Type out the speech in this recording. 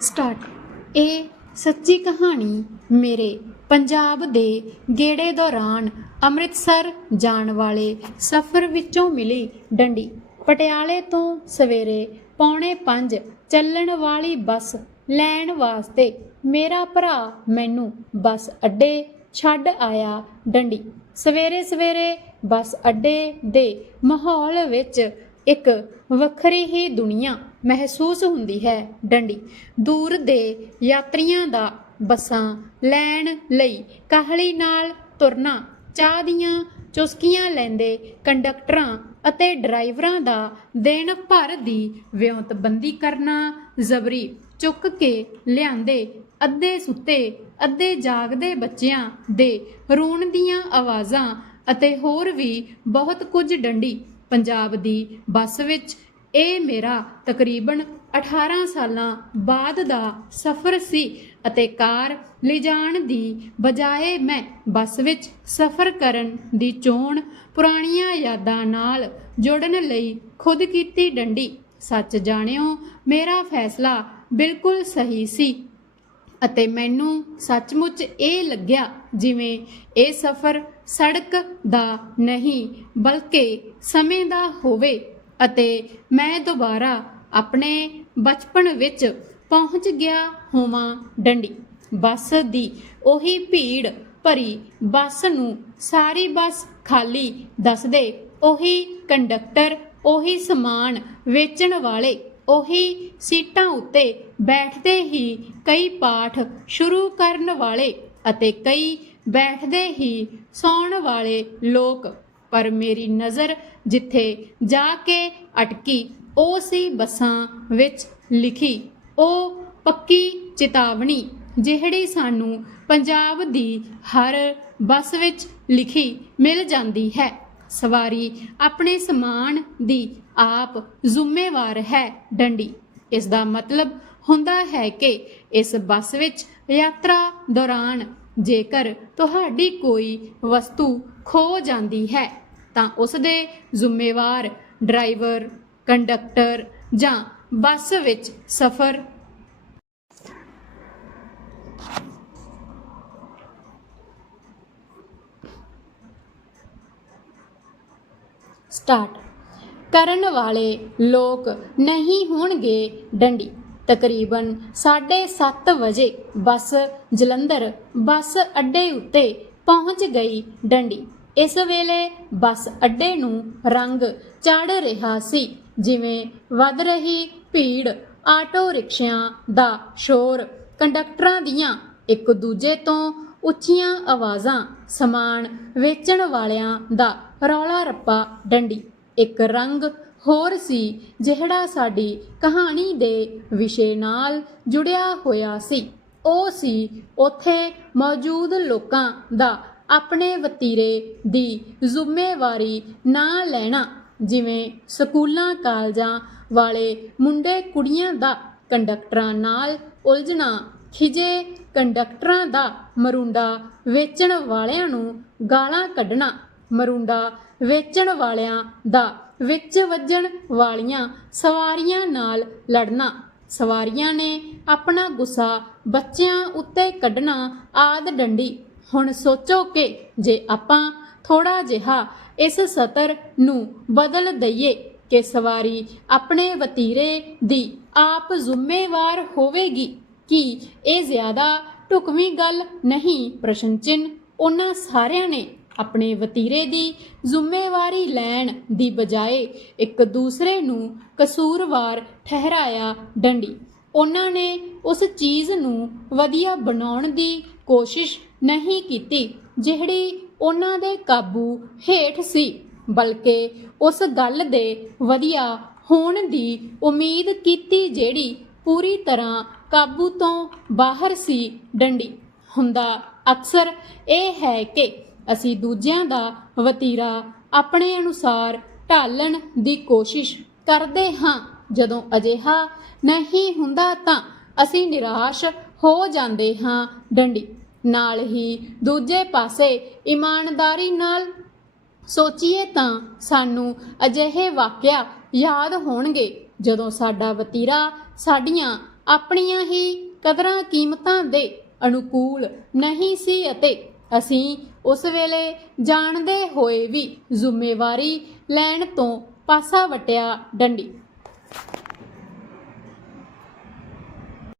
Start. ਇਹ ਸੱਚੀ ਕਹਾਣੀ ਮੇਰੇ ਪੰਜਾਬ ਦੇ ਗੇੜੇ ਦੌਰਾਨ ਅੰਮ੍ਰਿਤਸਰ ਜਾਣ ਵਾਲੇ ਸਫ਼ਰ ਵਿੱਚੋਂ ਮਿਲੀ ਡੰਡੀ। ਪਟਿਆਲੇ ਤੋਂ ਸਵੇਰੇ ਪੌਣੇ 5 ਚੱਲਣ ਵਾਲੀ ਬੱਸ ਲੈਣ ਵਾਸਤੇ ਮੇਰਾ ਭਰਾ ਮੈਨੂੰ ਬੱਸ ਅੱਡੇ ਛੱਡ ਆਇਆ ਡੰਡੀ। ਸਵੇਰੇ ਸਵੇਰੇ ਬੱਸ ਅੱਡੇ ਦੇ ਮਾਹੌਲ ਵਿੱਚ ਇੱਕ ਵੱਖਰੀ ਹੀ ਦੁਨੀਆ ਮਹਿਸੂਸ ਹੁੰਦੀ ਹੈ ਡੰਡੀ। ਦੂਰ ਦੇ ਯਾਤਰੀਆਂ ਦਾ ਬੱਸਾਂ ਲੈਣ ਲਈ ਕਾਹਲੀ ਨਾਲ ਤੁਰਨਾ, ਚਾਹ ਦੀਆਂ ਚੁਸਕੀਆਂ ਲੈਂਦੇ ਕੰਡਕਟਰਾਂ ਅਤੇ ਡਰਾਈਵਰਾਂ ਦਾ ਦਿਨ ਭਰ ਦੀ ਵਿਉਂਤਬੰਦੀ ਕਰਨਾ, ਜ਼ਬਰੀ ਚੁੱਕ ਕੇ ਲਿਆਂਦੇ ਅੱਧੇ ਸੁੱਤੇ, ਅੱਧੇ ਜਾਗਦੇ ਬੱਚਿਆਂ ਦੇ ਰੋਣ ਦੀਆਂ ਆਵਾਜ਼ਾਂ ਅਤੇ ਹੋਰ ਵੀ ਬਹੁਤ ਕੁਝ ਡੰਡੀ ਪੰਜਾਬ ਦੀ ਬੱਸ ਵਿੱਚ ਇਹ ਮੇਰਾ ਤਕਰੀਬਨ 18 ਸਾਲਾਂ ਬਾਅਦ ਦਾ ਸਫ਼ਰ ਸੀ ਅਤੇ ਕਾਰ ਲਿਜਾਣ ਦੀ ਬਜਾਏ ਮੈਂ ਬੱਸ ਵਿੱਚ ਸਫ਼ਰ ਕਰਨ ਦੀ ਚੋਣ ਪੁਰਾਣੀਆਂ ਯਾਦਾਂ ਨਾਲ ਜੋੜਨ ਲਈ ਖੁਦ ਕੀਤੀ ਡੰਡੀ। ਸੱਚ ਜਾਣਿਓ, ਮੇਰਾ ਫੈਸਲਾ ਬਿਲਕੁਲ ਸਹੀ ਸੀ ਅਤੇ ਮੈਨੂੰ ਸੱਚਮੁੱਚ ਇਹ ਲੱਗਿਆ ਜਿਵੇਂ ਇਹ ਸਫ਼ਰ ਸੜਕ ਦਾ ਨਹੀਂ, ਬਲਕਿ ਸਮੇਂ ਦਾ ਹੋਵੇ। ਅਤੇ ਮੈਂ ਦੁਬਾਰਾ ਆਪਣੇ ਬਚਪਨ ਵਿੱਚ ਪਹੁੰਚ ਗਿਆ ਹੋਵਾਂ ਡੰਡੀ। ਬੱਸ ਦੀ ਉਹੀ ਭੀੜ ਭਰੀ ਬੱਸ ਨੂੰ ਸਾਰੀ ਬੱਸ ਖਾਲੀ ਦੱਸਦੇ, ਉਹੀ ਕੰਡਕਟਰ, ਉਹੀ ਸਮਾਨ ਵੇਚਣ ਵਾਲੇ, ਉਹੀ ਸੀਟਾਂ ਉੱਤੇ ਬੈਠਦੇ ਹੀ ਕਈ ਪਾਠ ਸ਼ੁਰੂ ਕਰਨ ਵਾਲੇ ਅਤੇ ਕਈ ਬੈਠਦੇ ਹੀ ਸੌਣ ਵਾਲੇ ਲੋਕ। ਪਰ ਮੇਰੀ ਨਜ਼ਰ ਜਿੱਥੇ ਜਾ ਕੇ ਅਟਕੀ ਉਹ ਸੀ ਬੱਸਾਂ ਵਿੱਚ ਲਿਖੀ ਉਹ ਪੱਕੀ ਚੇਤਾਵਨੀ, ਜਿਹੜੀ ਸਾਨੂੰ ਪੰਜਾਬ ਦੀ ਹਰ ਬੱਸ ਵਿੱਚ ਲਿਖੀ ਮਿਲ ਜਾਂਦੀ ਹੈ, ਸਵਾਰੀ ਆਪਣੇ ਸਮਾਨ ਦੀ ਆਪ ਜ਼ਿੰਮੇਵਾਰ ਹੈ ਡੰਡੀ। ਇਸ ਦਾ ਮਤਲਬ ਹੁੰਦਾ ਹੈ ਕਿ ਇਸ ਬੱਸ ਵਿੱਚ ਯਾਤਰਾ ਦੌਰਾਨ ਜੇਕਰ ਤੁਹਾਡੀ ਕੋਈ ਵਸਤੂ ਖੋ ਜਾਂਦੀ ਹੈ ਤਾਂ ਉਸ ਦੇ ਜ਼ਿੰਮੇਵਾਰ, ਡਰਾਈਵਰ, ਕੰਡਕਟਰ ਜਾਂ ਬੱਸ ਵਿੱਚ ਸਫ਼ਰ ਸਟਾਰਟ ਕਰਨ ਵਾਲੇ ਲੋਕ ਨਹੀਂ ਹੋਣਗੇ ਡੰਡੀ। ਤਕਰੀਬਨ 7:30 ਵਜੇ ਬੱਸ ਜਲੰਧਰ ਬੱਸ ਅੱਡੇ ਉੱਤੇ ਪਹੁੰਚ ਗਈ ਡੰਡੀ। ਇਸ ਵੇਲੇ ਬੱਸ ਅੱਡੇ ਨੂੰ ਰੰਗ ਚੜ ਰਿਹਾ ਸੀ, ਜਿਵੇਂ ਵੱਧ ਰਹੀ ਭੀੜ ਆਟੋ ਰਿਕਸ਼ਿਆਂ ਦਾ ਸ਼ੋਰ। ਕੰਡਕਟਰਾਂ ਦੀਆਂ ਇੱਕ ਦੂਜੇ ਤੋਂ ਉੱਚੀਆਂ ਆਵਾਜ਼ਾਂ, ਸਮਾਨ ਵੇਚਣ ਵਾਲਿਆਂ ਦਾ ਰੌਲਾ ਰੱਪਾ ਡੰਡੀ। ਇੱਕ ਰੰਗ ਹੋਰ ਸੀ, ਜਿਹੜਾ ਸਾਡੀ ਕਹਾਣੀ ਦੇ ਵਿਸ਼ੇ ਨਾਲ ਜੁੜਿਆ ਹੋਇਆ ਸੀ। ਉਹ ਸੀ, ਉੱਥੇ ਮੌਜੂਦ ਲੋਕਾਂ ਦਾ ਆਪਣੇ ਵਤੀਰੇ ਦੀ ਜ਼ਿੰਮੇਵਾਰੀ ਨਾ ਲੈਣਾ, ਜਿਵੇਂ ਸਕੂਲਾਂ, ਕਾਲਜਾਂ ਵਾਲੇ ਮੁੰਡੇ ਕੁੜੀਆਂ ਦਾ ਕੰਡਕਟਰਾਂ ਨਾਲ ਉਲਝਣਾ, ਖਿਜੇ ਕੰਡਕਟਰਾਂ ਦਾ ਮਰੁੰਡਾ ਵੇਚਣ ਵਾਲਿਆਂ ਨੂੰ ਗਾਲਾਂ ਕੱਢਣਾ, ਮਰੁੰਡਾ ਵੇਚਣ ਵਾਲਿਆਂ ਦਾ ਵਿੱਚ ਵੱਜਣ ਵਾਲੀਆਂ ਸਵਾਰੀਆਂ ਨਾਲ ਲੜਨਾ। ਸਵਾਰੀਆਂ ਨੇ ਆਪਣਾ ਗੁੱਸਾ ਬੱਚਿਆਂ ਉੱਤੇ ਕੱਢਣਾ ਆਦ ਡੰਡੀ। ਹੁਣ ਸੋਚੋ ਕਿ ਜੇ ਆਪਾਂ ਥੋੜਾ ਜਿਹਾ ਇਸ ਸਤਰ ਨੂੰ ਬਦਲ ਦਈਏ ਕਿ ਸਵਾਰੀ ਆਪਣੇ ਵਤੀਰੇ ਦੀ ਆਪ ਜ਼ਿੰਮੇਵਾਰ ਹੋਵੇਗੀ, ਕਿ ਇਹ ਜ਼ਿਆਦਾ ਢੁਕਵੀਂ ਗੱਲ ਨਹੀਂ? ਪ੍ਰਸ਼ਨ ਚਿੰਨ, ਉਹਨਾਂ ਸਾਰਿਆਂ ਨੇ ਆਪਣੇ ਵਤੀਰੇ ਦੀ ਜ਼ਿੰਮੇਵਾਰੀ ਲੈਣ ਦੀ ਬਜਾਏ ਇੱਕ ਦੂਸਰੇ ਨੂੰ ਕਸੂਰਵਾਰ ਠਹਿਰਾਇਆ ਡੰਡੀ। ਉਹਨਾਂ ਨੇ ਉਸ ਚੀਜ਼ ਨੂੰ ਵਧੀਆ ਬਣਾਉਣ ਦੀ ਕੋਸ਼ਿਸ਼ ਨਹੀਂ ਕੀਤੀ, ਜਿਹੜੀ ਉਹਨਾਂ ਦੇ ਕਾਬੂ ਹੇਠ ਸੀ, ਬਲਕਿ ਉਸ ਗੱਲ ਦੇ ਵਧੀਆ ਹੋਣ ਦੀ ਉਮੀਦ ਕੀਤੀ, ਜਿਹੜੀ ਪੂਰੀ ਤਰ੍ਹਾਂ ਕਾਬੂ ਤੋਂ ਬਾਹਰ ਸੀ ਡੰਡੀ। ਹੁੰਦਾ ਅਕਸਰ ਇਹ ਹੈ ਕਿ ਅਸੀਂ ਦੂਜਿਆਂ ਦਾ ਵਤੀਰਾ ਆਪਣੇ ਅਨੁਸਾਰ ਢਾਲਣ ਦੀ ਕੋਸ਼ਿਸ਼ ਕਰਦੇ ਹਾਂ। ਜਦੋਂ ਅਜਿਹਾ ਨਹੀਂ ਹੁੰਦਾ ਤਾਂ ਅਸੀਂ ਨਿਰਾਸ਼ ਹੋ ਜਾਂਦੇ ਹਾਂ ਡੰਡੀ। ਨਾਲ ਹੀ ਦੂਜੇ ਪਾਸੇ ਇਮਾਨਦਾਰੀ ਨਾਲ ਸੋਚੀਏ ਤਾਂ ਸਾਨੂੰ ਅਜਿਹੇ ਵਾਕਿਆ ਯਾਦ ਹੋਣਗੇ, ਜਦੋਂ ਸਾਡਾ ਵਤੀਰਾ ਸਾਡੀਆਂ ਆਪਣੀਆਂ ਹੀ ਕਦਰਾਂ ਕੀਮਤਾਂ ਦੇ ਅਨੁਕੂਲ ਨਹੀਂ ਸੀ ਅਤੇ ਅਸੀਂ ਉਸ ਵੇਲੇ ਜਾਣਦੇ ਹੋਏ ਵੀ ਜ਼ਿੰਮੇਵਾਰੀ ਲੈਣ ਤੋਂ ਪਾਸਾ ਵਟਿਆ ਡੰਡੀ।